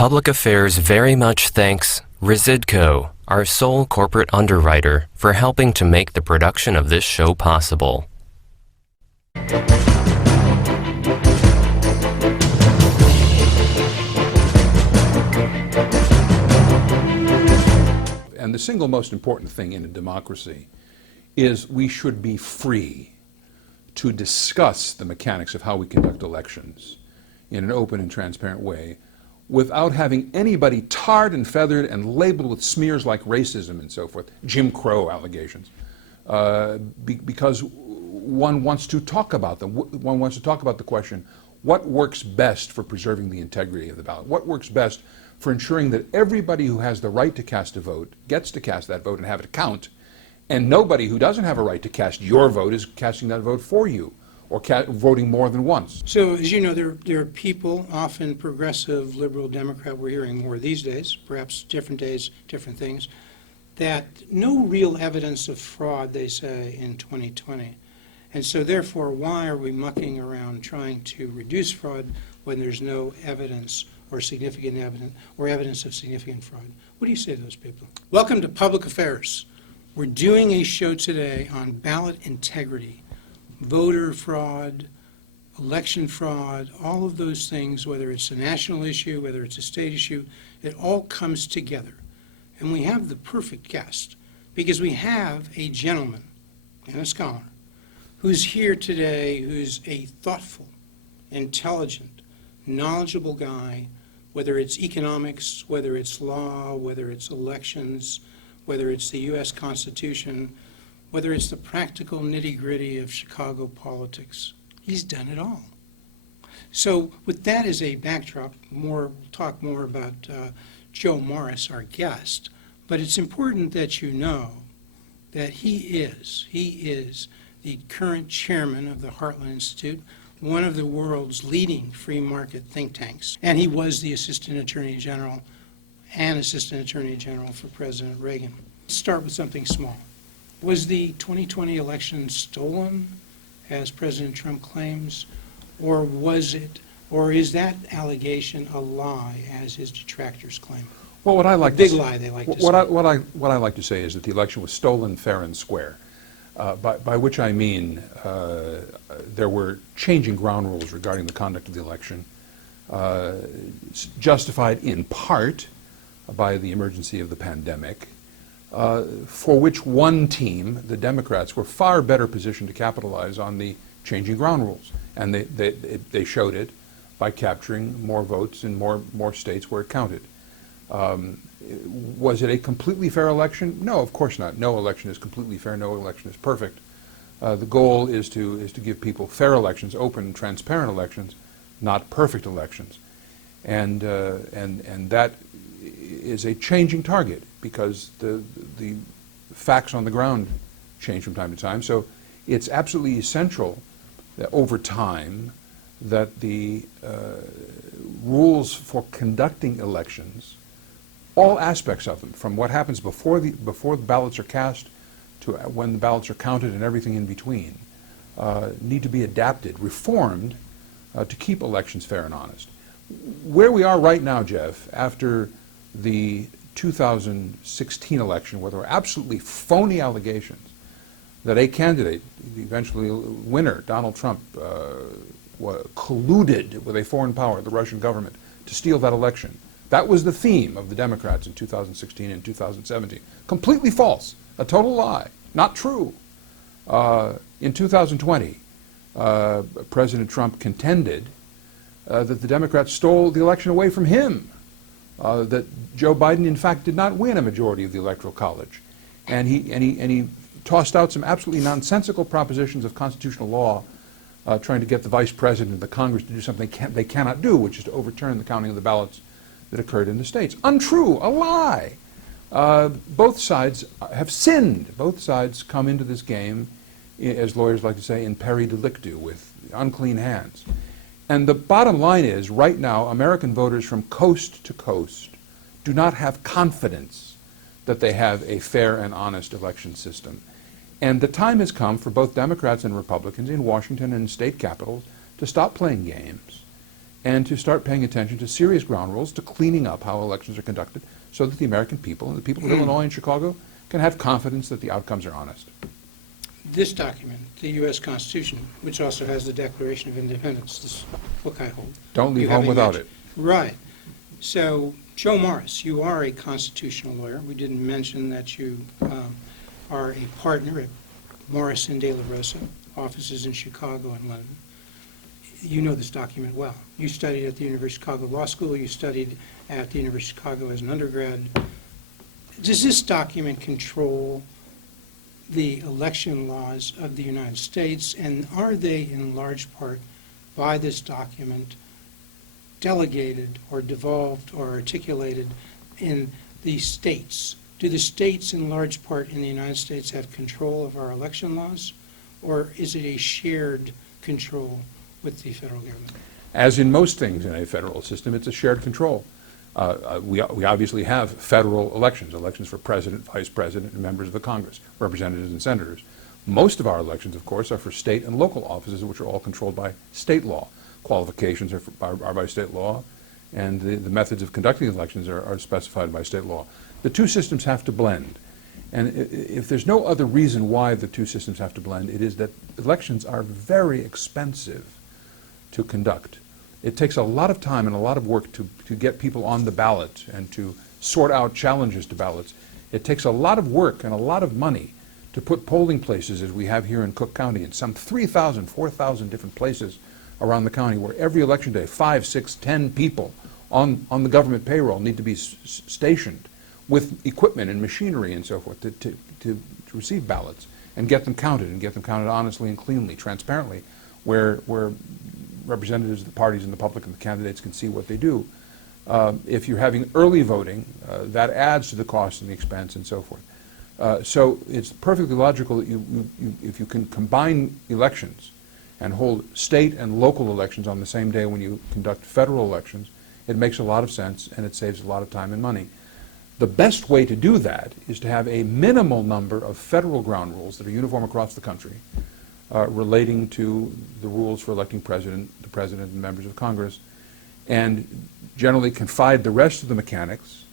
Public Affairs very much thanks Residco, our sole corporate underwriter, for helping to make the production of this show possible. And the single most important thing in a democracy is we should be free to discuss the mechanics of how we conduct elections in an open and transparent way without having anybody tarred and feathered and labeled with smears like racism and so forth, Jim Crow allegations, because one wants to talk about them. One wants to talk about the question, what works best for preserving the integrity of the ballot? What works best for ensuring that everybody who has the right to cast a vote gets to cast that vote and have it count, and nobody who doesn't have a right to cast your vote is casting that vote for you, or voting more than once. So, as you know, there are people, often progressive, liberal, Democrat, we're hearing more these days, perhaps different days, different things, that no real evidence of fraud, they say, in 2020. And so, therefore, why are we mucking around trying to reduce fraud when there's no evidence or significant evidence or evidence of significant fraud? What do you say to those people? Welcome to Public Affairs. We're doing a show today on ballot integrity. Voter fraud, election fraud, all of those things, whether it's a national issue, whether it's a state issue, it all comes together. And we have the perfect guest because we have a gentleman and a scholar who's here today, who's a thoughtful, intelligent, knowledgeable guy, whether it's economics, whether it's law, whether it's elections, whether it's the U.S. Constitution, whether it's the practical nitty-gritty of Chicago politics. He's done it all. So with that as a backdrop, we'll talk more about Joe Morris, our guest, but it's important that you know that he is the current chairman of the Heartland Institute, one of the world's leading free market think tanks, and he was the Assistant Attorney General and Assistant Attorney General for President Reagan. Let's start with something small. Was the 2020 election stolen, as President Trump claims, or is that allegation a lie, as his detractors claim? Well, what I like big lie they like to say. What I like to say is that the election was stolen fair and square, by which I mean there were changing ground rules regarding the conduct of the election, justified in part by the emergency of the pandemic, for which one team, the Democrats, were far better positioned to capitalize on the changing ground rules. And they showed it by capturing more votes in more states where it counted. Was it a completely fair election? No, of course not. No election is completely fair. No election is perfect. The goal is to give people fair elections, open, transparent elections, not perfect elections. And that is a changing target because the facts on the ground change from time to time. So it's absolutely essential that over time that the rules for conducting elections, all aspects of them, from what happens before the ballots are cast to when the ballots are counted and everything in between, need to be adapted, reformed to keep elections fair and honest. Where we are right now, Jeff, after the 2016 election, where there were absolutely phony allegations that a candidate, the eventually winner, Donald Trump, colluded with a foreign power, the Russian government, to steal that election. That was the theme of the Democrats in 2016 and 2017. Completely false, a total lie, not true. In 2020, President Trump contended that the Democrats stole the election away from him, that Joe Biden, in fact, did not win a majority of the Electoral College. And he tossed out some absolutely nonsensical propositions of constitutional law, trying to get the Vice President and the Congress to do something they cannot do, which is to overturn the counting of the ballots that occurred in the states. Untrue, a lie. Both sides have sinned. Both sides come into this game, as lawyers like to say, in peri delictu, with unclean hands. And the bottom line is, right now, American voters from coast to coast do not have confidence that they have a fair and honest election system. And the time has come for both Democrats and Republicans in Washington and state capitals to stop playing games and to start paying attention to serious ground rules, to cleaning up how elections are conducted, so that the American people and the people of Illinois and Chicago can have confidence that the outcomes are honest. This document, the U.S. Constitution, which also has the Declaration of Independence, this book I hold. Don't leave you home having without mentioned- it. Right. So, Joe Morris, you are a constitutional lawyer. We didn't mention that you are a partner at Morris and De La Rosa, offices in Chicago and London. You know this document well. You studied at the University of Chicago Law School. You studied at the University of Chicago as an undergrad. Does this document control the election laws of the United States, and are they in large part by this document delegated or devolved or articulated in the states? Do the states in large part in the United States have control of our election laws, or is it a shared control with the federal government? As in most things in a federal system, it's a shared control. We obviously have federal elections, elections for president, vice president, and members of the Congress, representatives and senators. Most of our elections, of course, are for state and local offices, which are all controlled by state law. Qualifications are by state law, and the methods of conducting elections are specified by state law. The two systems have to blend. And if there's no other reason why the two systems have to blend, it is that elections are very expensive to conduct. It takes a lot of time and a lot of work to get people on the ballot and to sort out challenges to ballots. It takes a lot of work and a lot of money to put polling places, as we have here in Cook County, in some 3,000, 4,000 different places around the county, where every election day, 5, 6, 10 people on the government payroll need to be stationed with equipment and machinery and so forth to receive ballots and get them counted honestly and cleanly, transparently, where representatives of the parties and the public and the candidates can see what they do. If you're having early voting, that adds to the cost and the expense and so forth. So it's perfectly logical that if you can combine elections and hold state and local elections on the same day when you conduct federal elections, it makes a lot of sense and it saves a lot of time and money. The best way to do that is to have a minimal number of federal ground rules that are uniform across the country, relating to the rules for electing the president and members of Congress, and generally confide the rest of the mechanics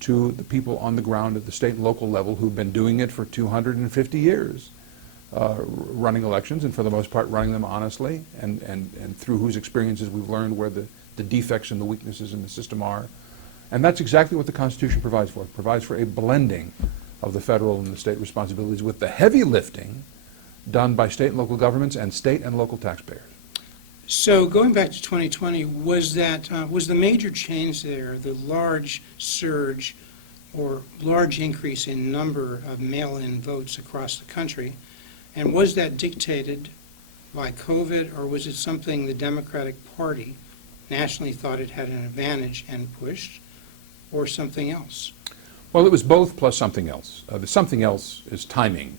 to the people on the ground at the state and local level who've been doing it for 250 years, running elections, and for the most part running them honestly, and through whose experiences we've learned where the defects and the weaknesses in the system are. And that's exactly what the Constitution provides for. It provides for a blending of the federal and the state responsibilities, with the heavy lifting done by state and local governments and state and local taxpayers. So going back to 2020, was the major change there the large surge or large increase in number of mail-in votes across the country? And was that dictated by COVID, or was it something the Democratic Party nationally thought it had an advantage and pushed, or something else? Well, it was both plus something else. The something else is timing.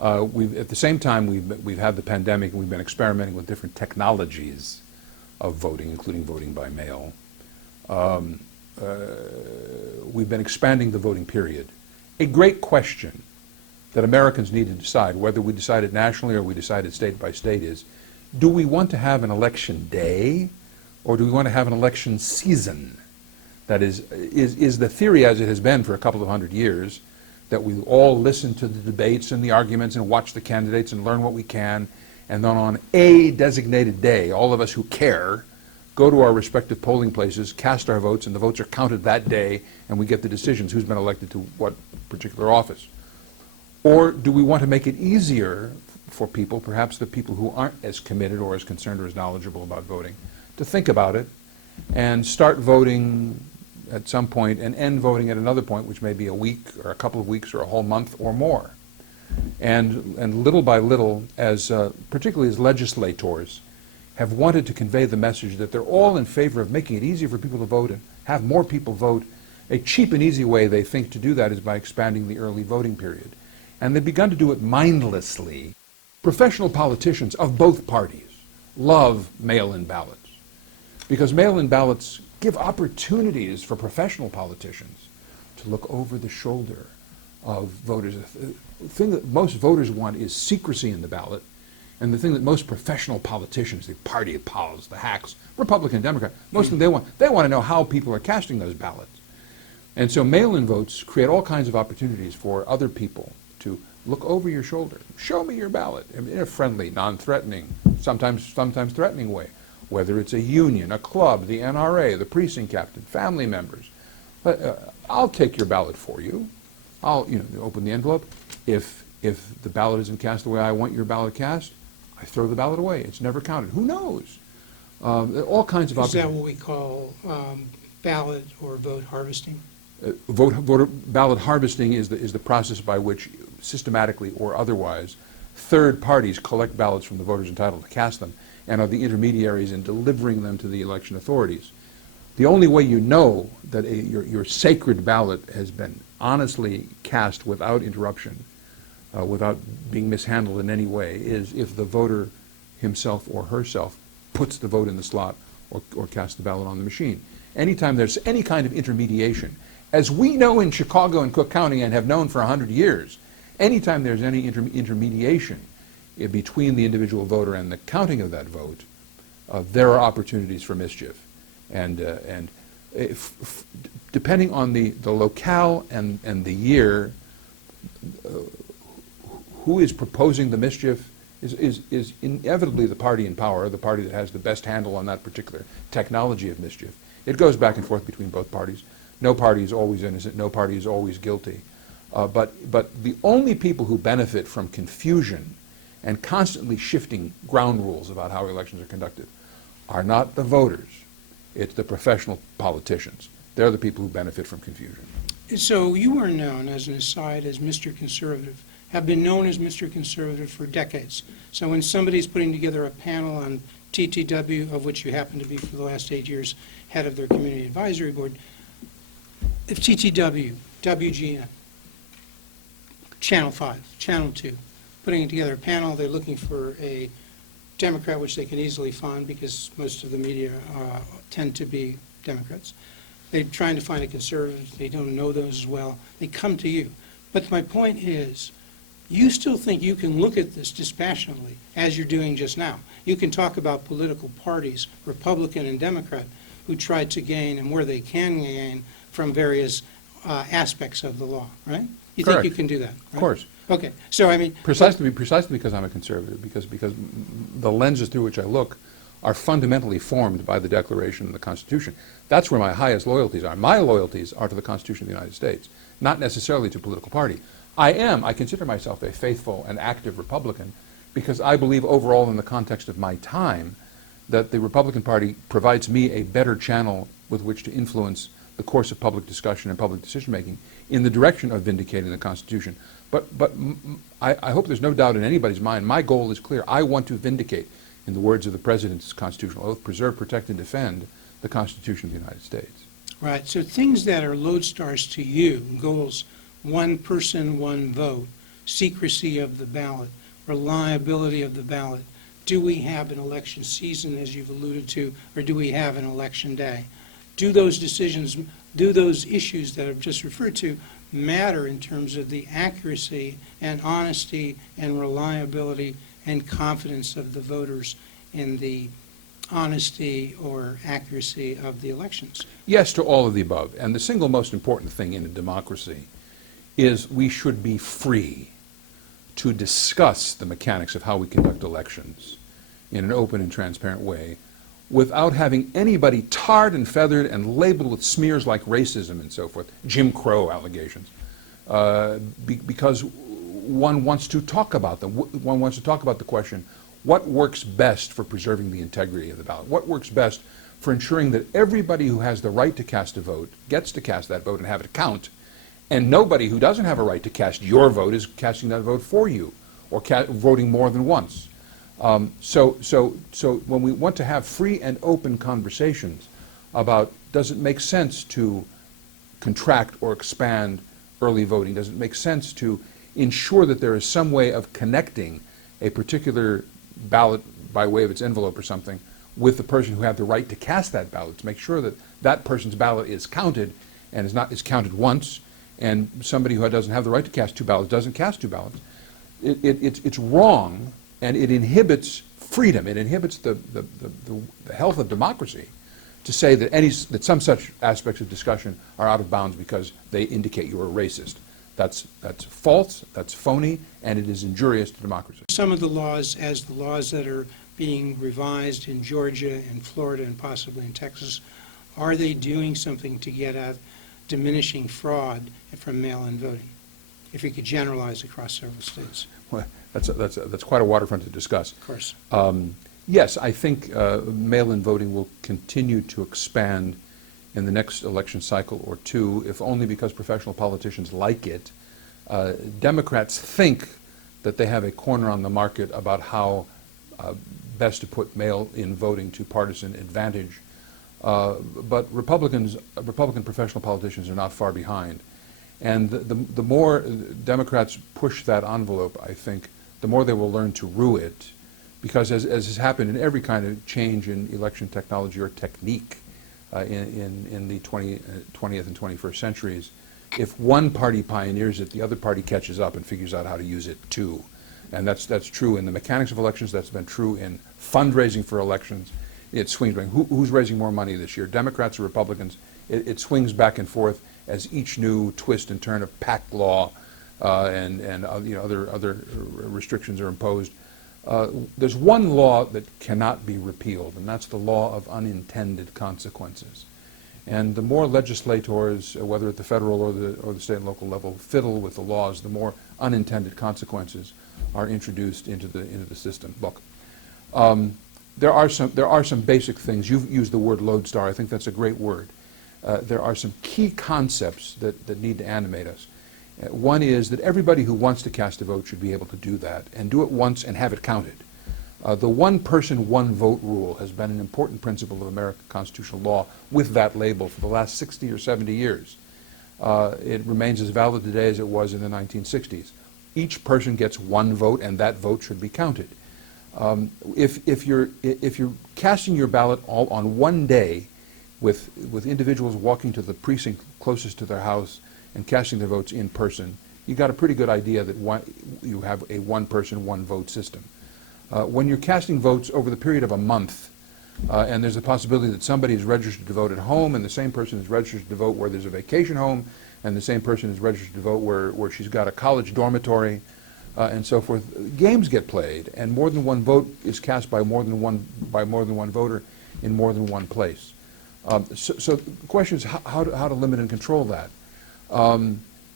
At the same time, we've had the pandemic, and we've been experimenting with different technologies of voting, including voting by mail. We've been expanding the voting period. A great question that Americans need to decide, whether we decide it nationally or we decide it state by state, is, do we want to have an election day, or do we want to have an election season? That is the theory, as it has been for a couple of hundred years, that we all listen to the debates and the arguments and watch the candidates and learn what we can, and then on a designated day, all of us who care go to our respective polling places, cast our votes, and the votes are counted that day, and we get the decisions, who's been elected to what particular office. Or do we want to make it easier for people, perhaps the people who aren't as committed or as concerned or as knowledgeable about voting, to think about it and start voting at some point and end voting at another point, which may be a week or a couple of weeks or a whole month or more. And little by little, particularly as legislators have wanted to convey the message that they're all in favor of making it easier for people to vote and have more people vote, a cheap and easy way they think to do that is by expanding the early voting period. And they've begun to do it mindlessly. Professional politicians of both parties love mail-in ballots, because mail-in ballots give opportunities for professional politicians to look over the shoulder of voters. The thing that most voters want is secrecy in the ballot, And the thing that most professional politicians, the party pals, the hacks, Republican, Democrat, most of them, they want to know how people are casting those ballots. And so mail-in votes create all kinds of opportunities for other people to look over your shoulder. Show me your ballot in a friendly, non-threatening, sometimes threatening way. Whether it's a union, a club, the NRA, the precinct captain, family members. I'll take your ballot for you. I'll open the envelope. If the ballot isn't cast the way I want your ballot cast, I throw the ballot away. It's never counted. Who knows? All kinds of Is opportunities. that what we call ballot or vote harvesting? Ballot harvesting is the process by which, systematically or otherwise, third parties collect ballots from the voters entitled to cast them and are the intermediaries in delivering them to the election authorities. The only way you know that your sacred ballot has been honestly cast without interruption, without being mishandled in any way, is if the voter himself or herself puts the vote in the slot or casts the ballot on the machine. Anytime there's any kind of intermediation, as we know in Chicago and Cook County and have known for 100 years, anytime there's any intermediation between the individual voter and the counting of that vote, there are opportunities for mischief. And depending on the locale and the year, who is proposing the mischief is inevitably the party in power, the party that has the best handle on that particular technology of mischief. It goes back and forth between both parties. No party is always innocent. No party is always guilty. But the only people who benefit from confusion and constantly shifting ground rules about how elections are conducted are not the voters. It's the professional politicians. They're the people who benefit from confusion. So you are known, as an aside, as Mr. Conservative, have been known as Mr. Conservative for decades. So when somebody's putting together a panel on TTW, of which you happen to be for the last 8 years head of their community advisory board, if TTW, WGN, Channel 5, Channel 2, putting together a panel, they're looking for a Democrat, which they can easily find because most of the media tend to be Democrats. They're trying to find a conservative. They don't know those as well. They come to you. But my point is, you still think you can look at this dispassionately, as you're doing just now. You can talk about political parties, Republican and Democrat, who try to gain and where they can gain from various aspects of the law, right? You Correct. think you can do that, right? Of course. Okay, so I mean... Precisely because I'm a conservative, because the lenses through which I look are fundamentally formed by the Declaration and the Constitution. That's where my highest loyalties are. My loyalties are to the Constitution of the United States, not necessarily to a political party. I consider myself a faithful and active Republican because I believe overall in the context of my time that the Republican Party provides me a better channel with which to influence the course of public discussion and public decision-making in the direction of vindicating the Constitution. But I hope there's no doubt in anybody's mind, my goal is clear. I want to vindicate, in the words of the President's constitutional oath, preserve, protect, and defend the Constitution of the United States. Right, so things that are lodestars to you, goals, one person, one vote, secrecy of the ballot, reliability of the ballot. Do we have an election season, as you've alluded to, or do we have an election day? Do those decisions, do those issues that I've just referred to matter in terms of the accuracy and honesty and reliability and confidence of the voters in the honesty or accuracy of the elections? Yes to all of the above. And the single most important thing in a democracy is we should be free to discuss the mechanics of how we conduct elections in an open and transparent way without having anybody tarred and feathered and labeled with smears like racism and so forth, Jim Crow allegations, because one wants to talk about them. One wants to talk about the question, what works best for preserving the integrity of the ballot? What works best for ensuring that everybody who has the right to cast a vote gets to cast that vote and have it count, and nobody who doesn't have a right to cast your vote is casting that vote for you or voting more than once. So when we want to have free and open conversations about does it make sense to contract or expand early voting, does it make sense to ensure that there is some way of connecting a particular ballot by way of its envelope or something with the person who had the right to cast that ballot, to make sure that that person's ballot is counted and is counted once, and somebody who doesn't have the right to cast two ballots doesn't cast two ballots. It's wrong And it inhibits freedom. It inhibits the health of democracy to say that some such aspects of discussion are out of bounds because they indicate you're a racist. That's false, that's phony, and it is injurious to democracy. Some of the laws, as the laws that are being revised in Georgia and Florida and possibly in Texas, are they doing something to get at diminishing fraud from mail-in voting? If you could generalize across several states. Well, that's quite a waterfront to discuss. Of course. Yes, I think mail-in voting will continue to expand in the next election cycle or two, if only because professional politicians like it. Democrats think that they have a corner on the market about how best to put mail-in voting to partisan advantage. But Republican professional politicians are not far behind. And the more Democrats push that envelope, I think, the more they will learn to rue it. Because as has happened in every kind of change in election technology or technique in the 20th and 21st centuries, if one party pioneers it, the other party catches up and figures out how to use it too. And that's true in the mechanics of elections. That's been true in fundraising for elections. It swings back. Who's raising more money this year, Democrats or Republicans? It swings back and forth as each new twist and turn of PAC law and other restrictions are imposed. There's one law that cannot be repealed, and that's the law of unintended consequences. And the more legislators, whether at the federal or the state and local level, fiddle with the laws, the more unintended consequences are introduced into the system. Look, there are some basic things. You've used the word lodestar. I think that's a great word. There are some key concepts that need to animate us. One is that everybody who wants to cast a vote should be able to do that and do it once and have it counted. The one person, one vote rule has been an important principle of American constitutional law with that label for the last 60 or 70 years. It remains as valid today as it was in the 1960s. Each person gets one vote and that vote should be counted. If you're casting your ballot all on one day with individuals walking to the precinct closest to their house and casting their votes in person, you got a pretty good idea that you have a one person, one vote system. When you're casting votes over the period of a month, and there's a possibility that somebody is registered to vote at home and the same person is registered to vote where there's a vacation home and the same person is registered to vote where she's got a college dormitory and so forth, games get played and more than one vote is cast by more than one voter in more than one place. So the question is how to limit and control that.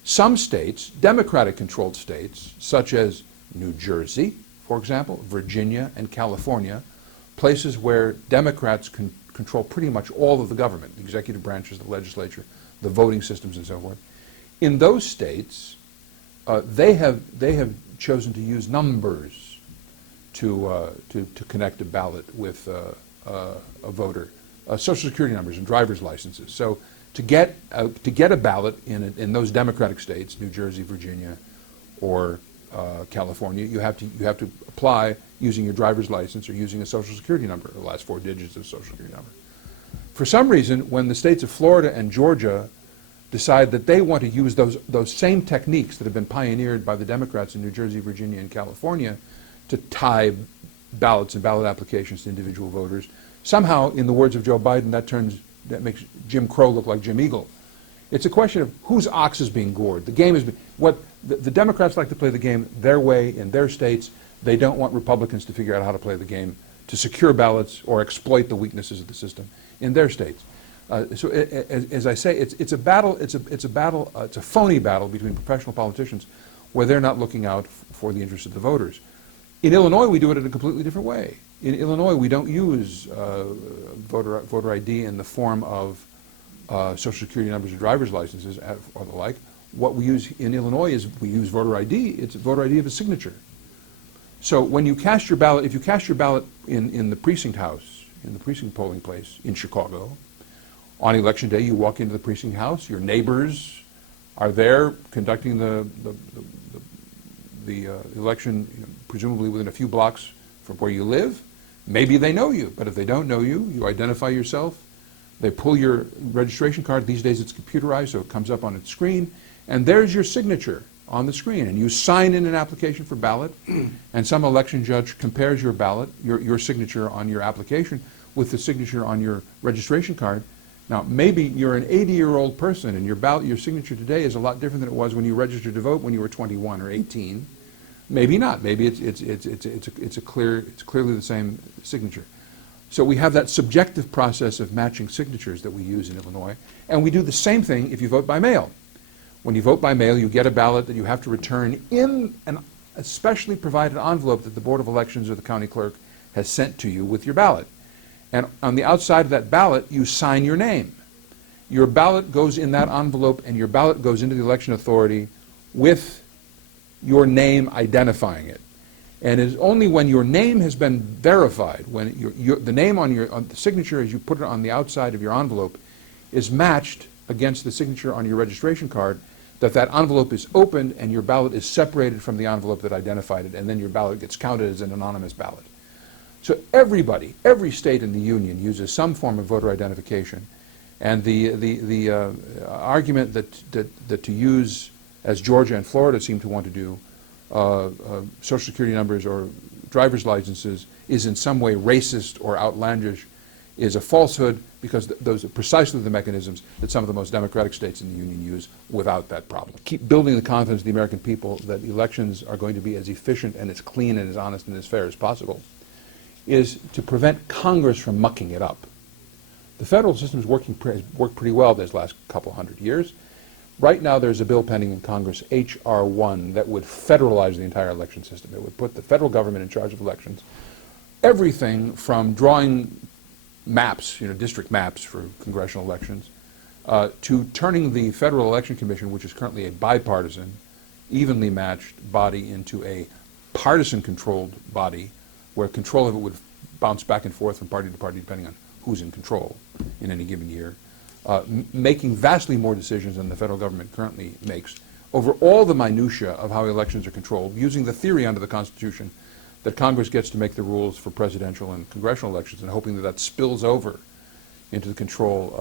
Some states, Democratic-controlled states, such as New Jersey, for example, Virginia and California, places where Democrats control pretty much all of the government, the executive branches, the legislature, the voting systems, and so forth. In those states, they have chosen to use numbers to connect a ballot with a voter, Social Security numbers and driver's licenses. So to get a ballot in those Democratic states, New Jersey, Virginia, or California, you have to apply using your driver's license or using a Social Security number, the last 4 digits of a Social Security number. For some reason, when the states of Florida and Georgia decide that they want to use those same techniques that have been pioneered by the Democrats in New Jersey, Virginia, and California to tie ballots and ballot applications to individual voters, somehow, in the words of Joe Biden, that makes Jim Crow look like Jim Eagle. It's a question of whose ox is being gored. The game is the Democrats like to play the game their way in their states. They don't want Republicans to figure out how to play the game to secure ballots or exploit the weaknesses of the system in their states. So as I say, it's a battle. It's a phony battle between professional politicians where they're not looking out for the interests of the voters. In Illinois, we do it in a completely different way. In Illinois, we don't use voter ID in the form of Social Security numbers or driver's licenses or the like. What we use in Illinois is we use voter ID. It's voter ID of a signature. So when you cast your ballot, if you cast your ballot in the precinct house, in the precinct polling place in Chicago, on election day you walk into the precinct house, your neighbors are there conducting the election, presumably within a few blocks from where you live. Maybe they know you, but if they don't know you, you identify yourself. They pull your registration card. These days it's computerized, so it comes up on its screen, and there's your signature on the screen, and you sign in an application for ballot, and some election judge compares your ballot, your signature on your application with the signature on your registration card. Now, maybe you're an 80-year-old person, and your signature today is a lot different than it was when you registered to vote when you were 21 or 18. Maybe not. Maybe it's clearly the same signature. So we have that subjective process of matching signatures that we use in Illinois, and we do the same thing if you vote by mail. When you vote by mail, you get a ballot that you have to return in an especially provided envelope that the Board of Elections or the county clerk has sent to you with your ballot. And on the outside of that ballot, you sign your name. Your ballot goes in that envelope, and your ballot goes into the election authority with your name identifying it. And it is only when your name has been verified, when the name on the signature as you put it on the outside of your envelope is matched against the signature on your registration card, that envelope is opened and your ballot is separated from the envelope that identified it, and then your ballot gets counted as an anonymous ballot. So everybody, every state in the union uses some form of voter identification, and the argument that to use, as Georgia and Florida seem to want to do, Social Security numbers or driver's licenses is in some way racist or outlandish is a falsehood, because those are precisely the mechanisms that some of the most democratic states in the union use without that problem. Keep building the confidence of the American people that elections are going to be as efficient and as clean and as honest and as fair as possible is to prevent Congress from mucking it up. The federal system has worked pretty well these last couple hundred years. Right now there's a bill pending in Congress, H.R. 1, that would federalize the entire election system. It would put the federal government in charge of elections. Everything from drawing maps, district maps for congressional elections, to turning the Federal Election Commission, which is currently a bipartisan, evenly matched body, into a partisan-controlled body, where control of it would bounce back and forth from party to party depending on who's in control in any given year, making vastly more decisions than the federal government currently makes over all the minutiae of how elections are controlled, using the theory under the Constitution that Congress gets to make the rules for presidential and congressional elections, and hoping that spills over into the control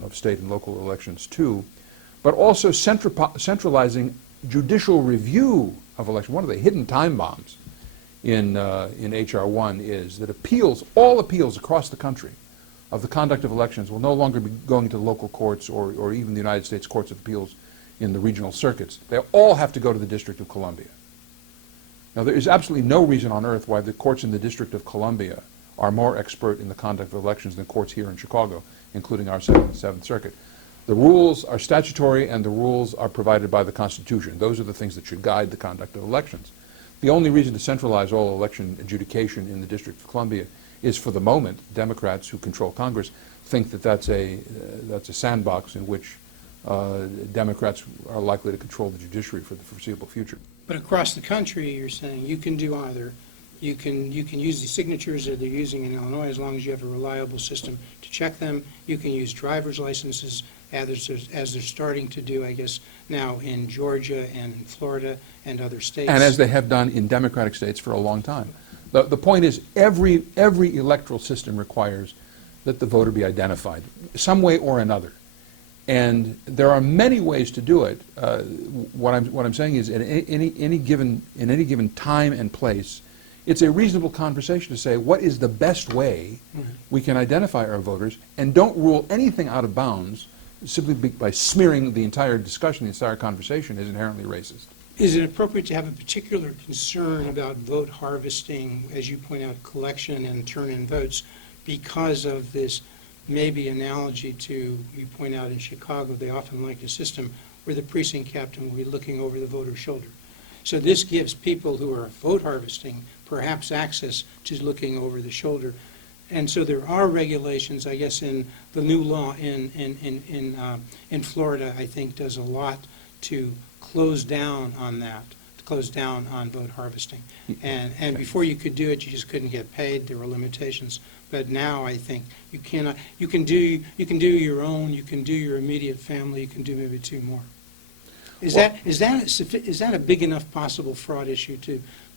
of state and local elections too, but also centralizing judicial review of elections. One of the hidden time bombs in H.R. 1 is that all appeals across the country of the conduct of elections will no longer be going to the local courts or even the United States Courts of Appeals in the regional circuits. They all have to go to the District of Columbia. Now, there is absolutely no reason on earth why the courts in the District of Columbia are more expert in the conduct of elections than courts here in Chicago, including our Seventh Circuit. The rules are statutory, and the rules are provided by the Constitution. Those are the things that should guide the conduct of elections. The only reason to centralize all election adjudication in the District of Columbia is, for the moment, Democrats who control Congress think that that's a sandbox in which Democrats are likely to control the judiciary for the foreseeable future. But across the country, you're saying you can do either. You can use the signatures that they're using in Illinois as long as you have a reliable system to check them. You can use driver's licenses as they're starting to do, I guess, now in Georgia and in Florida and other states. And as they have done in Democratic states for a long time. The point is, every electoral system requires that the voter be identified some way or another. And there are many ways to do it. What I'm saying is, in any given time and place, it's a reasonable conversation to say what is the best way we can identify our voters, and don't rule anything out of bounds simply by smearing the entire discussion, the entire conversation as inherently racist. Is it appropriate to have a particular concern about vote harvesting, as you point out, collection and turn-in votes, because of this maybe analogy to, you point out in Chicago, they often like a system where the precinct captain will be looking over the voter's shoulder. So this gives people who are vote harvesting perhaps access to looking over the shoulder. And so there are regulations, I guess, in the new law in Florida, I think, does a lot to close down on that, to close down on vote harvesting. And before you could do it, you just couldn't get paid. There were limitations. But now I think you cannot. You can do your own. You can do your immediate family. You can do maybe two more. Is that a big enough possible fraud issue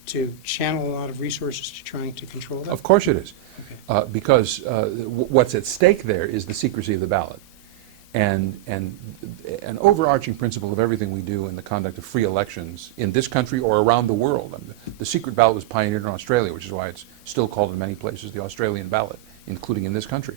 to channel a lot of resources to trying to control that? Of course it is, Okay. because what's at stake there is the secrecy of the ballot. And an overarching principle of everything we do in the conduct of free elections in this country or around the world. I mean, the secret ballot was pioneered in Australia, which is why it's still called in many places the Australian ballot, including in this country.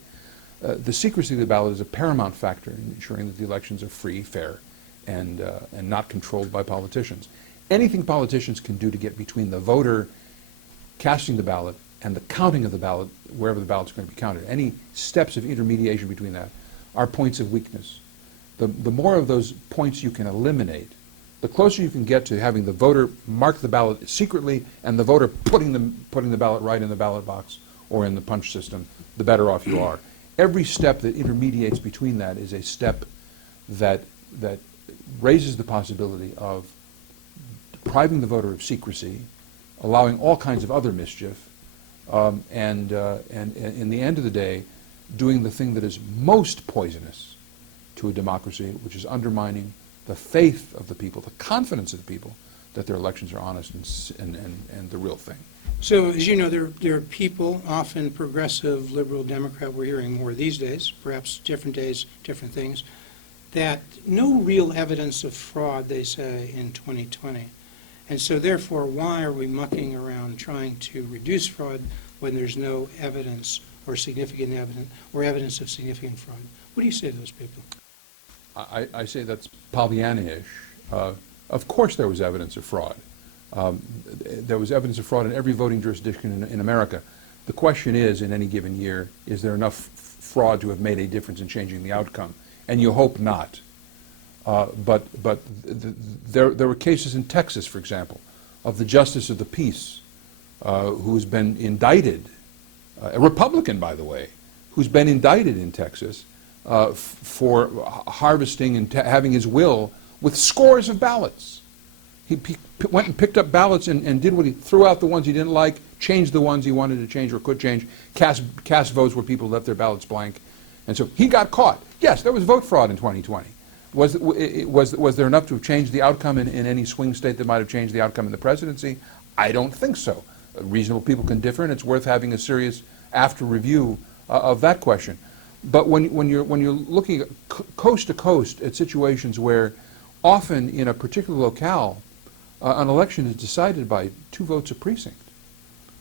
The secrecy of the ballot is a paramount factor in ensuring that the elections are free, fair, and not controlled by politicians. Anything politicians can do to get between the voter casting the ballot and the counting of the ballot, wherever the ballot's going to be counted, any steps of intermediation between that are points of weakness. The more of those points you can eliminate, the closer you can get to having the voter mark the ballot secretly and the voter putting the ballot right in the ballot box or in the punch system, the better off you are. Every step that intermediates between that is a step that raises the possibility of depriving the voter of secrecy, allowing all kinds of other mischief, and in the end of the day, doing the thing that is most poisonous to a democracy, which is undermining the faith of the people, the confidence of the people that their elections are honest and the real thing. So, as you know, there are people, often progressive, liberal, Democrat, we're hearing more these days, perhaps different days, different things, that no real evidence of fraud, they say, in 2020. And so, therefore, why are we mucking around trying to reduce fraud when there's no evidence or significant evidence or evidence of significant fraud? What do you say to those people? I say that's Pollyanna-ish. Of course there was evidence of fraud. There was evidence of fraud in every voting jurisdiction in America. The question is, in any given year, is there enough fraud to have made a difference in changing the outcome? And you hope not. But there were cases in Texas, for example, of the Justice of the Peace who's been indicted, a Republican, by the way, who's been indicted in Texas for harvesting and having his will with scores of ballots. He went and picked up ballots and did what he threw out the ones he didn't like, changed the ones he wanted to change or could change, cast votes where people left their ballots blank. And so he got caught. Yes, there was vote fraud in 2020. Was there enough to have changed the outcome in any swing state that might have changed the outcome in the presidency? I don't think so. Reasonable people can differ, and it's worth having a serious after review of that question. But when you're looking coast to coast at situations where often in a particular locale an election is decided by 2 votes a precinct,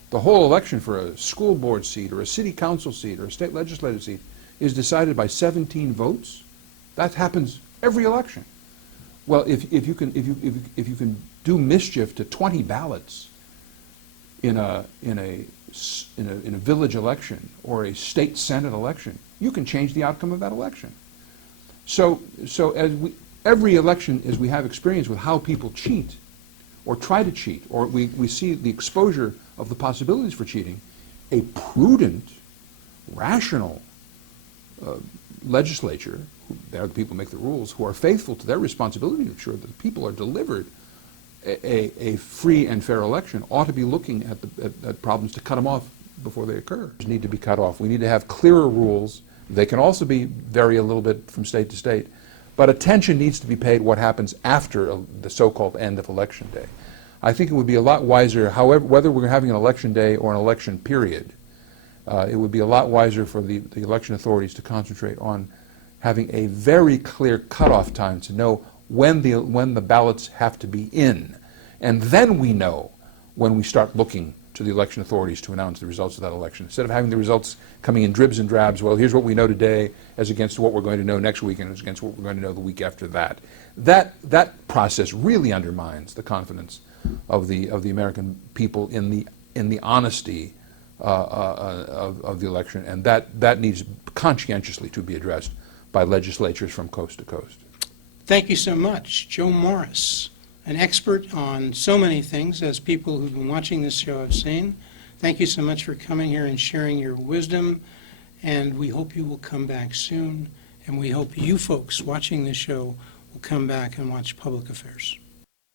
the whole election for a school board seat or a city council seat or a state legislative seat is decided by 17 votes. That happens every election. Well, if you can do mischief to 20 ballots in a village election or a state senate election, you can change the outcome of that election. So every election, as we have experience with how people cheat or try to cheat, or we see the exposure of the possibilities for cheating, a prudent, rational legislature, they're the people who make the rules, who are faithful to their responsibility to ensure that the people are delivered a free and fair election, ought to be looking at problems to cut them off before they occur. They need to be cut off. We need to have clearer rules. They can also vary a little bit from state to state, but attention needs to be paid what happens after the so-called end of election day. I think it would be a lot wiser, however, whether we're having an election day or an election period, it would be a lot wiser for the election authorities to concentrate on having a very clear cutoff time to know when the ballots have to be in. And then we know when we start looking to the election authorities to announce the results of that election. Instead of having the results coming in dribs and drabs, well, here's what we know today as against what we're going to know next week and as against what we're going to know the week after that. That process really undermines the confidence of the American people in the honesty of the election, and that needs conscientiously to be addressed by legislatures from coast to coast. Thank you so much. Joe Morris, an expert on so many things, as people who've been watching this show have seen. Thank you so much for coming here and sharing your wisdom, and we hope you will come back soon, and we hope you folks watching this show will come back and watch Public Affairs.